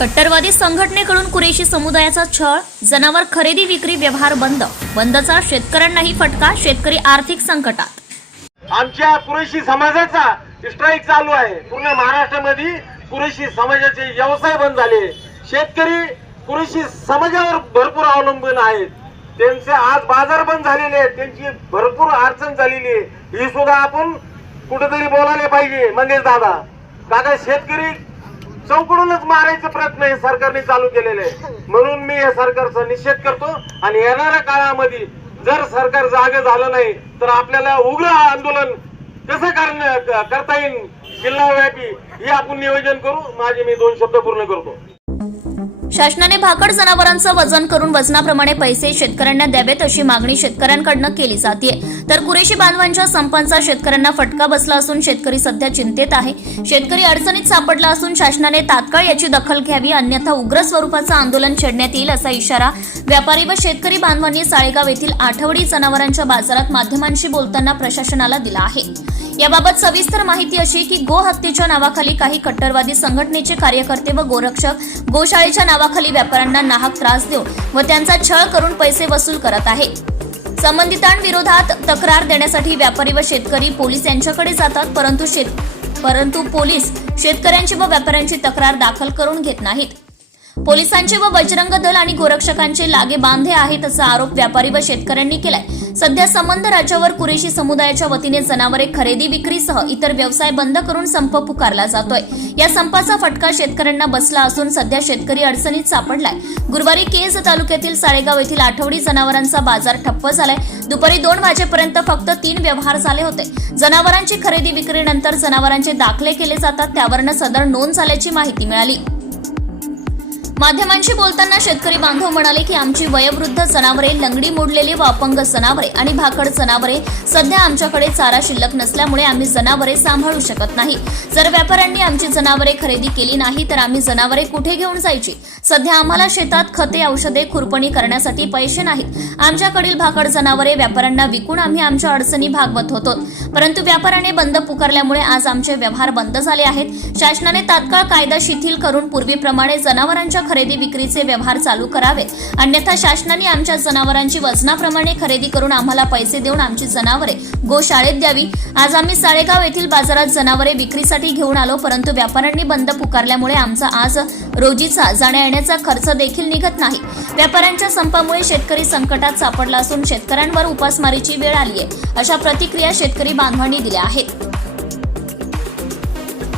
कट्टरवादी संघटनेकडून कुरेशी समुदायाचा छळ जनावर खरेदी विक्री व्यवहार बंद बंदचा शेतकऱ्यांनाही फटका शेतकरी आर्थिक संकटात. आमच्या कुरेशी समाजाचा स्ट्राईक चालू आहे. पूर्ण महाराष्ट्रामध्ये कुरेशी समाजाचे व्यवसाय बंद झाले. शेतकरी कुरेशी समाजावर भरपूर अवलंबून आहेत. त्यांचे आज बाजार बंद झालेले आहेत. त्यांची भरपूर अडचण झालेली आहे. ही सुद्धा आपण कुठेतरी बोलायला पाहिजे मंगेश दादा. दादा शेतकरी चौकडूनच मारायचा प्रयत्न हे सरकारने चालू केलेले आहे. म्हणून मी या सरकारचा निषेध करतो आणि येणाऱ्या काळामध्ये जर सरकार जाग झालं नाही तर आपल्याला उग्र आंदोलन कसं करण्या- करता येईल? जिल्हाव्यापी हे आपण नियोजन करू. माझे मी दोन शब्द पूर्ण करतो. शासनाने भाकड जनावरांचं वजन करून वजनाप्रमाणे पैसे शेतकऱ्यांना द्यावेत अशी मागणी शेतकऱ्यांकडनं केली जाते तर कुरेशी बांधवांच्या संपांचा शेतकऱ्यांना फटका बसला असून शेतकरी सध्या चिंतेत आहे. शेतकरी अडचणीत सापडला असून शासनाने तात्काळ याची दखल घ्यावी अन्यथा उग्र स्वरूपाचं आंदोलन छेडण्यात येईल असा इशारा व्यापारी व शेतकरी बांधवांनी साळेगाव येथील आठवडी जनावरांच्या बाजारात माध्यमांशी बोलताना प्रशासनाला दिला आहे. याबाबत सविस्तर माहिती अशी की गो हत्येच्या नावाखाली काही कट्टरवादी संघटनेचे कार्यकर्ते व गोरक्षक गोशाळेच्या नावाखाली व्यापाऱ्यांना नाहक त्रास देऊन व त्यांचा छळ करून पैसे वसूल करत आहे. संबंधितांविरोधात तक्रार देण्यासाठी व्यापारी व शेतकरी पोलीस यांच्याकडे जातात परंतु शेत परंतु पोलीस शेतकऱ्यांची व व्यापाऱ्यांची तक्रार दाखल करून घेत नाहीत. पोलिसांचे व बजरंग दल आणि गोरक्षकांचे लागे बांधे आहेत असा आरोप व्यापारी व शेतकऱ्यांनी केलाय. सध्या संबंध राज्यावर कुरेशी समुदायाच्या वतीने जनावरे खरेदी विक्रीसह इतर व्यवसाय बंद करून संप पुकारला जातोय. या संपाचा फटका शेतकऱ्यांना बसला असून सध्या शेतकरी अडचणीत सापडलाय. गुरुवारी केज तालुक्यातील साळेगाव येथील आठवडी जनावरांचा बाजार ठप्प झालाय. दुपारी दोन वाजेपर्यंत फक्त तीन व्यवहार झाले होते. जनावरांची खरेदी विक्रीनंतर जनावरांचे दाखले केले जातात. त्यावरनं सदर नोंद झाल्याची माहिती मिळाली. माध्यमांशी बोलताना शेतकरी बांधव म्हणाले की आमची वयोवृद्ध जनावरे लंगडी मोडलेली व अपंग जनावरे आणि भाकड जनावरे सध्या आमच्याकडे चारा शिल्लक नसल्यामुळे आम्ही जनावरे सांभाळू शकत नाही. जर व्यापाऱ्यांनी आमची जनावरे खरेदी केली नाही तर आम्ही जनावरे कुठे घेऊन जायची? सध्या आम्हाला शेतात खते औषधे खुरपणी करण्यासाठी पैसे नाहीत. आमच्याकडील भाकड जनावरे व्यापाऱ्यांना विकून आम्ही आमच्या अडचणी भागवत होतो. परंतु व्यापाऱ्याने बंद पुकारल्यामुळे आज आमचे व्यवहार बंद झाले आहेत. शासनाने तात्काळ कायदा शिथिल करून पूर्वीप्रमाणे जनावरांच्या खरेदी विक्रीचे व्यवहार चालू करावे. अन्यथा शासनाने आमच्या जनावरांची वजनाप्रमाणे खरेदी करून आम्हाला पैसे देऊन आमची जनावरे गोशाळेत द्यावी. आज आम्ही साळेगाव येथील बाजारात जनावरे विक्रीसाठी घेऊन आलो परंतु व्यापाऱ्यांनी बंद पुकारल्यामुळे आमचा आज रोजीचा जाण्या येण्याचा खर्च देखील निघत नाही. व्यापाऱ्यांच्या संपामुळे शेतकरी संकटात सापडला असून शेतकऱ्यांवर उपासमारीची वेळ आली आहे अशा प्रतिक्रिया शेतकरी बांधवांनी दिल्या आहेत.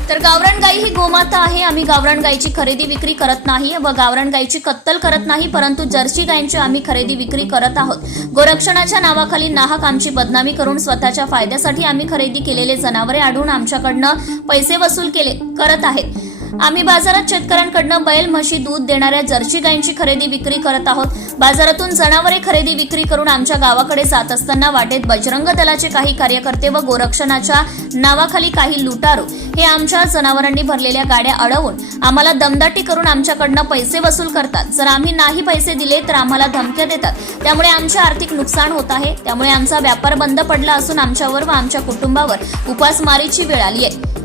तर गावरान गाई ही गोमाता आहे. आम्ही गावरान गाईची खरेदी विक्री करत नाही व गावरान गाईची कत्तल करत नाही परंतु जर्सी गायींची आम्ही खरेदी विक्री करत आहोत. गोरक्षणाच्या नावाखाली नाहक आमची बदनामी करून स्वतःच्या फायद्यासाठी आम्ही खरेदी केलेले जनावरे आढळून आमच्याकडनं पैसे वसूल केले करत आहेत. आम्ही बाजारात शेतकऱ्यांकडनं बैल म्हशी दूध देणाऱ्या जर्सी गायींची खरेदी विक्री करत आहोत. बाजारातून जनावरे खरेदी विक्री करून आमच्या गावाकडे जात असताना वाटेत बजरंग दलाचे काही कार्यकर्ते व गोरक्षणाच्या नावाखाली काही लुटारू हे आमच्या जनावरांनी भरलेल्या गाड्या अडवून आम्हाला दमदाटी करून आमच्याकडनं पैसे वसूल करतात. जर आम्ही नाही पैसे दिले तर आम्हाला धमक्या देतात. त्यामुळे आमचे आर्थिक नुकसान होत आहे. त्यामुळे आमचा व्यापार बंद पडला असून आमच्यावर व आमच्या कुटुंबावर उपासमारीची वेळ आली आहे.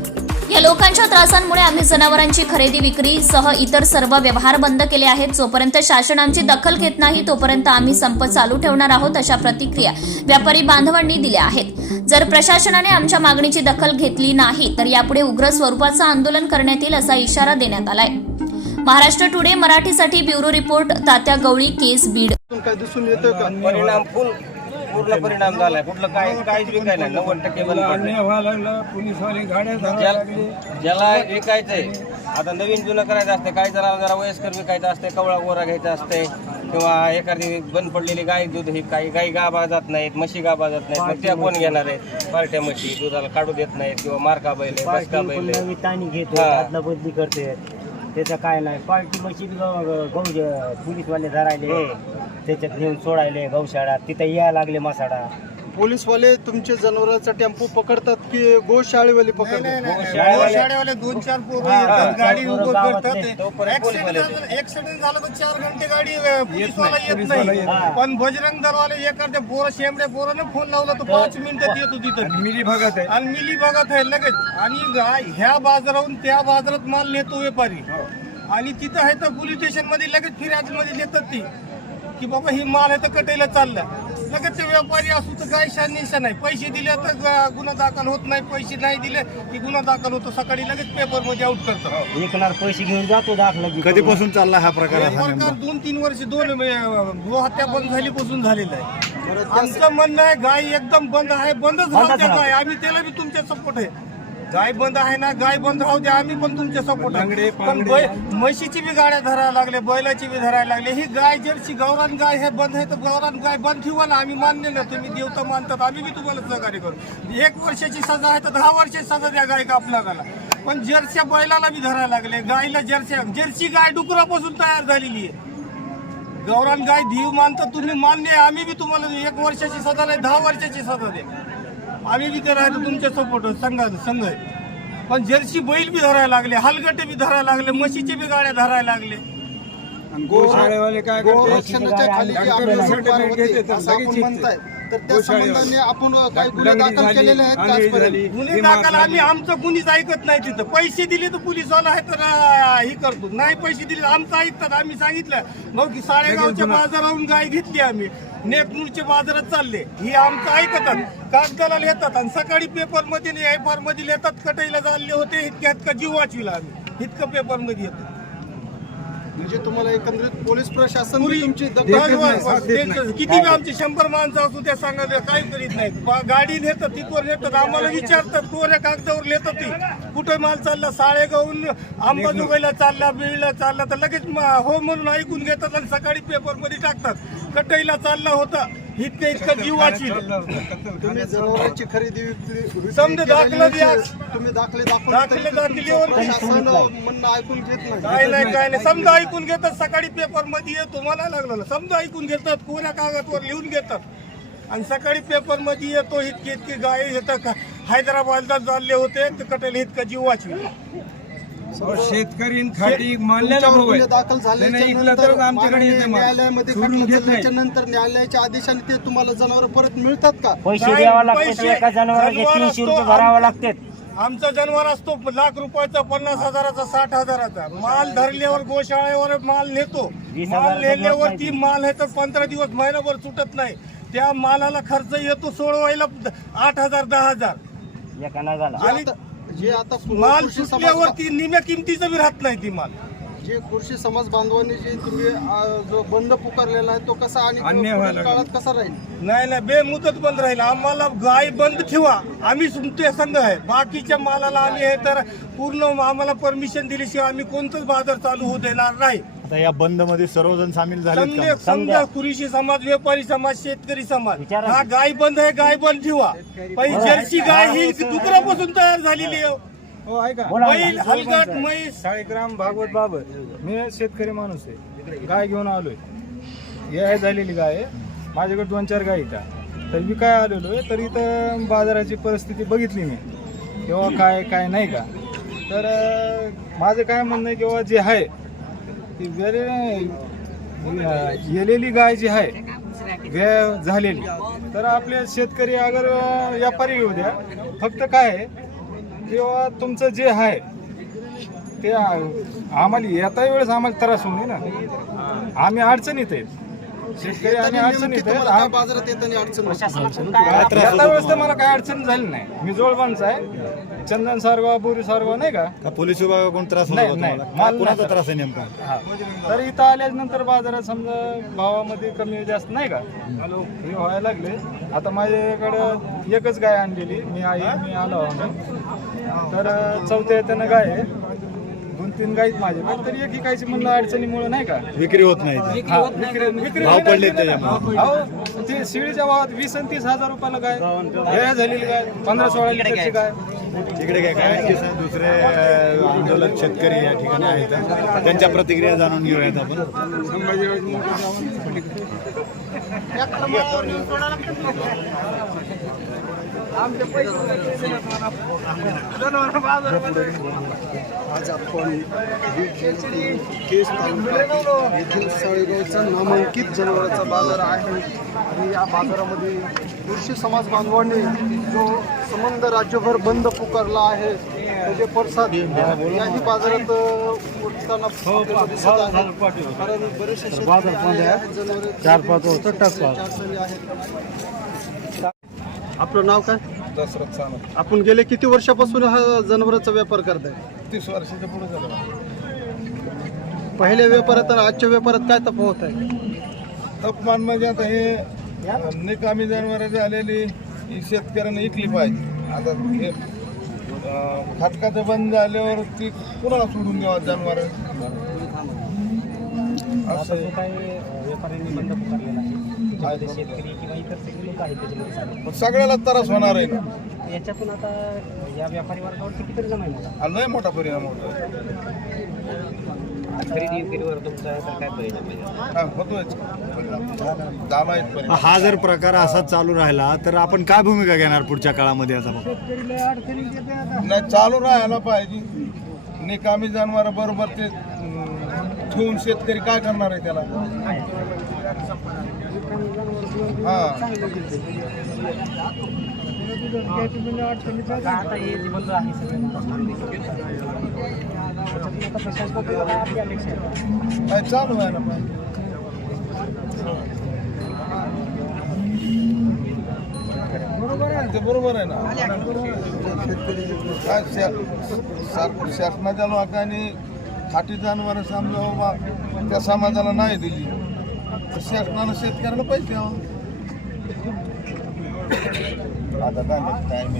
या लोकांच्या त्रासांमुळे आम्ही जनावरांची खरेदी विक्री सह इतर सर्व व्यवहार बंद केले आहेत. जोपर्यंत शासन आमची दखल घेत नाही तोपर्यंत आम्ही संप चालू ठेवणार आहोत अशा प्रतिक्रिया व्यापारी बांधवांनी दिल्या आहेत. जर प्रशासनाने आमच्या मागणीची दखल घेतली नाही तर यापुढे उग्र स्वरूपाचं आंदोलन करण्यात येईल असा इशारा देण्यात आलाय. महाराष्ट्र टुडे मराठीसाठी ब्युरो रिपोर्ट तात्या गवळी केस बीड. तुम काय दिसून येतं का? परिणाम फुल पूर्ण परिणाम झालाय? कुठलं काय काहीच विकाय नाही नव्वद टक्के बंद पडलंय. अन्याय व्हायला लागला पोलीसवाले गाड्या धरायला ज्याला लागले. ज्याला विकायचंय. आता नवीन जुनं करायचं असते काही जणांना जरा वयस्कर विकायचं असते कवळा गोरा घ्यायचा असते किंवा एखादी बंद पडलेली गाय दूध ही काही गाई गाबा जात नाहीत म्हशी गाबा जात नाहीत मग त्या कोण घेणार आहेत? पार्ट्या म्हशी दुधाला काढू देत नाहीत किंवा मारका बैल आहे, बसका बैल आहे. ताणी घेतो हा. आदला बदली करते त्याचं काय नाही. पार्टी मशीन गौ पोलीसवाले धरायले. हम्म. त्याच्यात नेऊन सोडायले गौशाळा. तिथं यायला लागले मसाडा. पोलीसवाले तुमचे जनावरांचा टेम्पो पकडतात की गोशाळेवाले पकडतात? शाळेवाले दोन चार पोरं हा, येतात हा, गाडी उभं करतात. ऍक्सिडेंट झालं तर चार घंटे गाडी अं, पोलीसवाला येत नाही. पण बजरंग दरवाले एखाद्या पोरं शेंबड्या पोरानं फोन लावला तर पाच मिनिटात येतो तिथं. मिली भागात आहे. आणि मिली बघत आहे लगेच. आणि गा- ह्या बाजाराहून त्या बाजारात माल नेतो व्यापारी. आणि तिथं आहे तर पोलीस स्टेशनमध्ये लगेच फिर्यादमध्ये देतात ती. की बाबा ही माल आहे तर कटायला चाललं. लगेच ते व्यापारी असू तर काय शान निशा नाही. पैसे दिले तर गुन्हा दाखल होत नाही. पैसे नाही दिले की गुन्हा दाखल होतो. सकाळी लगेच पेपरमध्ये आउट करतात विकणार पैसे घेऊन जातो दाखला कधीपासून चालला हा प्रकार हे असा प्रकार नेमका दोन तीन वर्ष दोन गोहत्या बंद झालीपासून झालेलं आहे. आमचं म्हणणं आहे गाय एकदम बंद आहे बंदच राहू द्या गाय. आम्ही त्याला बी तुमच्या सपोर्ट आहे. गाय बंद आहे ना गाय बंद राहू द्या आम्ही पण तुमच्या सपोर्ट पण म्हशीची बी गाड्या धरायला लागले बैलाची बी धरायला लागले. ही गाय जर्सी गौरान गाय हे बंद आहे तर गौरान गाय बंद ठेवा ना. आम्ही मान्य ना तुम्ही देवता मानतात. आम्ही बी तुम्हाला सहकार्य करू. एक वर्षाची सजा आहे तर दहा वर्षाची सजा द्या गाय कापला पण जर्sia बैलाला बी धरायला लागले गायला जर्सी जर्सी गाय डुकरापासून तयार झालेली आहे. गौरान गाय धीव मानता तुम्ही मान्य आहे. आम्ही बी तुम्हाला एक वर्षाची सजा नाही दहा वर्षाची सजा दे आम्ही बी करायला तुमच्या सपोर्ट संघ संघ. आहे पण जर्सी बैल बी धरायला लागले हलगटे बी धरायला लागले म्हशीचे बी गाड्या धरायला लागले. गोरक्षणाच्या खाली जी आपलं सरकार होते असं आपण म्हणताय. तर त्या संबंधाने आपण काही गुन्हे दाखल केलेले आहेत आजपर्यंत? गुन्हे दाखल आम्ही आमचं कुणीच ऐकत नाही तिथं. पैसे दिले तर पोलीसवाला आहे तर अं, हे करतो. नाही पैसे दिले तर आमचं ऐकतात. आम्ही सांगितलं मग की साडेगावच्या बाजाराहून गाय घेतली आम्ही. नेकनूरच्या बाजारात चालले. ही आमचं ऐकतात. कागदाला लिहितात आणि सकाळी पेपरमध्ये मध्ये लिहितात कटाईला चालले होते. इतक्यात का जीव वाचविला आम्ही? इतकं पेपरमध्ये येतं. म्हणजे तुम्हाला एकंदरीत पोलीस प्रशासन तुमची दखल. ते- किती आमचे शंभर माणसं असू त्या सांगत काही करीत नाही. गाडी नेतात तिथवर नेतात. आम्हाला विचारतात कोऱ्या कागदावर नेतात ती. कुठं माल चालला? साळेगावून अंबाजोगाईला चालला बीडला चालला तर लगेच हो म्हणून ऐकून घेतात आणि सकाळी पेपरमध्ये टाकतात. कटईला चालला होता. इतकं इतकं जीव वाचील तुम्ही जनावरांची खरेदी विक्री- समजा दाखला द्या. तुम्ही दाखले दाखवून दाखले प्रशासन म्हणणं ऐकून घेत नाही. काय नाही काय नाही. समजा ऐकून घेतात सकाळी पेपरमध्ये येतो मला लागलं ना. समजा ऐकून घेतात कोऱ्या कागदवर लिहून घेतात. आणि सकाळी पेपरमध्ये येतो इतके इतके गाय येतं का? हैदराबादला चालले होते तर कटेल इतका जीव वाचवी शेतकरी खाटी मानलेला तुमच्यावर भाऊ गुन्हे आहे दाखल नाही, तरच आमच्याकडे माननीय येते माल. न्यायालयामध्ये सोडून खटला घेत नाही. चालल्याच्या नंतर न्यायालयाच्या आदेशाने ते तुम्हाला जनावर परत मिळतात का? पैसे काय द्यावा लागतात पैसे? एका जनावराचे जनावर तीनशे असतो, रुपये भरावे लागतात आमचा जनावर असतो लाख रुपयाचा पन्नास हजाराचा साठ हजाराचा. माल धरल्यावर गोशाळेवर माल नेतो. वीस माल नेल्यावर ती माल आहे तर पंधरा दिवस महिनाभर सुटत नाही. त्या मालाला खर्च येतो सोडवायला आठ हजार दहा हजार. एका नागाला जे आणि आता- जे आता माल कृषी समाज सुटल्यावर ती निम्या किमतीचं बी राहत नाही ती माल. जे कृषी समाज बांधवांनी जे तुम्ही आ, जो बंद पुकारलेला आहे तो कसा आणि अन्याय पुढील काळात कसा राहील? नाही नाही बेमुदत बंद राहील. आम्हाला गाय बंद ठेवा. आम्ही तुमचे संघ आहे. बाकीच्या मालाला आम्ही हे तर पूर्ण आम्हाला परमिशन दिल्याशिवाय आम्ही कोणतंच बाजार चालू होऊ देणार नाही. आता या बंदमध्ये सर्वजण सामील झालेत समजे का समजा कृषी समाज व्यापारी समाज शेतकरी समाज. विचारा. हा गाय बंद आहे गाय बंद ठेवा. पण जर्सी गाय ही डुकरापासून तयार झालेली आहे. हो ऐका. बोला ना. बैल हलगट म्हैस. शाळीग्राम भागवत बाबर. मी शेतकरी माणूस आहे. गाय घेऊन आलोय. हे आहे झालेली गाय आहे. माझ्याकडे दोन चार गाय त्या तर मी काय आलेलो आहे तर इथं बाजाराची परिस्थिती बघितली मी. किंवा काय काय नाही का? तर अं, माझं काय म्हणणं आहे किंवा जे आहे ती येलेली गाय जी आहे वे झालेली तर आपले शेतकरी अगर व्यापारी घेऊ द्या. फक्त काय आहे किंवा तुमचं जे आहे ते आम्हाला येता वेळेस आम्हाला त्रास होऊ नये ना. आम्ही अडचणीत आहेत. शेतकरी आम्ही नेमकी अडचणीत आहेत. बाजारात येताना अडचण? येता वेळेस तर मला काय अडचण झाली नाही. मी जोडबांचा आहे. चंदन सारगाव बोरी सारगाव नाही का? का पोलीस विभागाकडून त्रास होतो नाही, तुम्हाला? नाही. काय- कोणाचा. त्रास आहे नेमका? हा. तर इथं आल्यानंतर बाजारात समजा भावामध्ये कमी जास्त नाही का? हे व्हायला लागले. आता माझ्याकडं एकच गाय आणलेली. मी आई मी आलो आम्ही. तर अं, चौथ्या येताना गाय आहे. दोन तीन गायीत माझ्याकडे तर एक गायची म्हणलं अडचणीमुळे नाही का? विक्री होत नाही. हा, विक्री विक्री भाव पडले गेला. त्याच्यामुळे. अहो ते शिडीच्या भावात वीस आणि तीस हजार रुपयाला गाय. हे झालेली गाय. पंधरा सोळा लिटरची गाय. तिकडे काय काय किसान दुसरे अं, आंदोलक शेतकरी या ठिकाणी आहेत. त्यांच्या प्रतिक्रिया जाणून घेऊयात आपण. आज आपण केस तालुका येथील साळेगावचा नामांकित जनावरांचा बाजार आहे. आणि या बाजारामध्ये कृषी समाज बांधवांनी जो संबंध राज्यभर बंद पुकारला आहे त्याचे पडसाद याही बाजारात अ, उठताना आपल्याला दिसत आहे. कारण बरेचसे जनावरे चार पाच आहेत. आपलं नाव काय? दसरथ सावंत आपण गेले किती वर्षापासून हा जनावरांचा व्यापार करताय? तीस वर्षाच्या पुढे झालं. पहिल्या व्यापारात आणि आजच्या व्यापारात काय तफावत आहे? तापमान म्हणजे आता हे निकामी जनावर झालेली ही शेतकऱ्यांना इकली पाहिजे. आता हे अं, बंद झाल्यावर ती पुन्हा सोडून द्यावा जनावर? असं. आहे. काही व्यापाऱ्यांनी बंद पुकारलेला आहे त्याच्यामध्ये शेतकरी किंवा इतर सगळे लोक आहेत त्याच्यामध्ये सामील. मग सगळ्याला त्रास होणार आहे ना? याच्यातून आता या व्यापारी वर्गावर किती परिणाम आहे आणि लय मोठा परिणाम होतो खरेदी विक्रीवर तुमचा तर काय परिणाम आहे? हा होतोयच परिणाम झालाय परिणाम. हा जर प्रकार असाच चालू राहिला तर आपण काय भूमिका घेणार पुढच्या काळामध्ये याचा? मग नाही चालू राहायला पाहिजे. निकामी जनावर बरोबर ते ठेवून शेतकरी काय करणार आहे त्याला? हा. चालू आहे काय आहे. ते बरोबर आहे ना. काय शा- शा- शासनाच्या लोकांनी खाटी जनावर समजा बाबा त्या समाजाला नाही दिली. तर शासनानं शेतकऱ्याला पैसे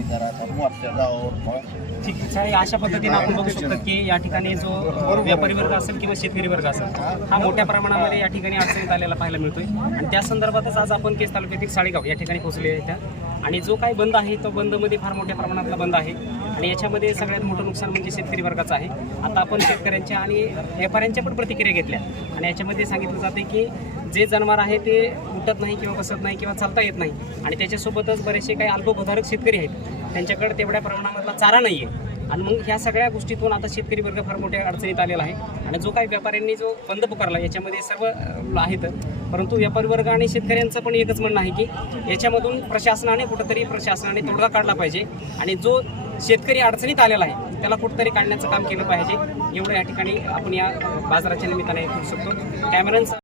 जरा आता मोठ्या गावावर ठीक आहे अशा पद्धतीने आपण बघू शकतो की या ठिकाणी जो व्यापारी वर्ग असेल किंवा शेतकरी वर्ग असेल हा. मोठ्या प्रमाणामध्ये या ठिकाणी अडचणीत आलेला पाहायला मिळतोय. आणि त्या संदर्भातच आज आपण केस तालुक्यातील साडेगाव या ठिकाणी पोहोचले आहे त्या. आणि जो काही बंद आहे तो बंदमध्ये फार मोठ्या प्रमाणातला बंद आहे. आणि याच्यामध्ये सगळ्यात मोठं नुकसान म्हणजे शेतकरी वर्गाचं आहे. आता आपण शेतकऱ्यांच्या आणि व्यापाऱ्यांच्या पण प्रतिक्रिया घेतल्या. आणि याच्यामध्ये सांगितलं जाते की जे जनावर आहे ते उठत नाही किंवा बसत नाही किंवा चालता येत नाही. आणि त्याच्यासोबतच बरेचसे काही अल्पभूधारक शेतकरी आहेत. त्यांच्याकडे तेवढ्या प्रमाणामधला चारा नाही आहे आणि मग ह्या सगळ्या गोष्टीतून आता शेतकरी वर्ग फार मोठ्या अडचणीत आलेला आहे. आणि जो काही व्यापाऱ्यांनी जो बंद पुकारला याच्यामध्ये सर्व आहेत. परंतु व्यापारी वर्ग आणि शेतकऱ्यांचं पण एकच म्हणणं आहे की याच्यामधून प्रशासनाने कुठंतरी प्रशासनाने तोडगा काढला पाहिजे. आणि जो शेतकरी अडचणीत आलेला आहे त्याला कुठंतरी काढण्याचं काम केलं पाहिजे. एवढं या ठिकाणी आपण या बाजाराच्या निमित्ताने करू शकतो. कॅमेऱ्यांचा